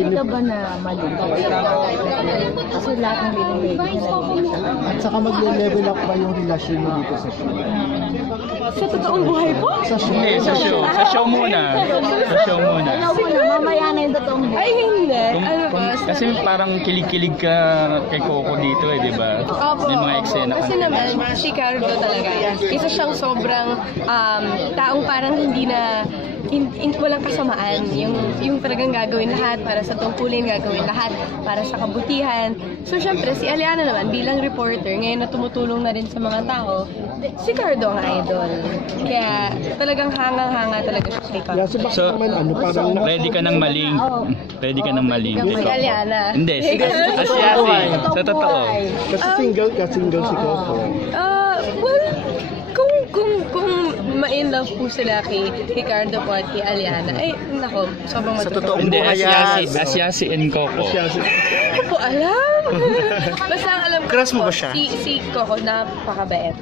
Ready ka ba na maligay? Kasi lahat ng binibigay na. At saka magle-level up ba yung relasyon mo dito sa show? Sa totoong buhay po? Sa show? Hindi, sa show. Sa show muna. Sa show muna. Ano po na, mamaya na yung totoong buhay. Ay, hindi. Ano po? Kasi parang kilig-kilig ka kay Coco dito eh, di ba? Opo, May mga eksena kasi ka. naman, si Cardo talaga, isa siyang sobrang taong parang hindi na, walang kasamaan. Yung talagang gagawin lahat para sa tungkulin, gagawin lahat para sa kabutihan. So, syempre, si Aliana naman, bilang reporter, ngayon na tumutulong na rin sa mga tao, si Cardo ang idol. Kaya talagang hangang-hanga talaga siya kay Cardo. Yeah, so bakit So, naman parang ready ka ng maling. Ready ka ng maling. Si Aliana. Hindi, sa siyasi. Sa totoo. kasi single si Coco. Well, kung ma-in love po sila kay Ricardo po at kay Aliana, ay, nako, sobrang matuto. Hindi, Buhay Asyasi and Coco. Hindi ko po alam. Basta ang alam ko Crush mo po, ba siya? si Coco, napakabait.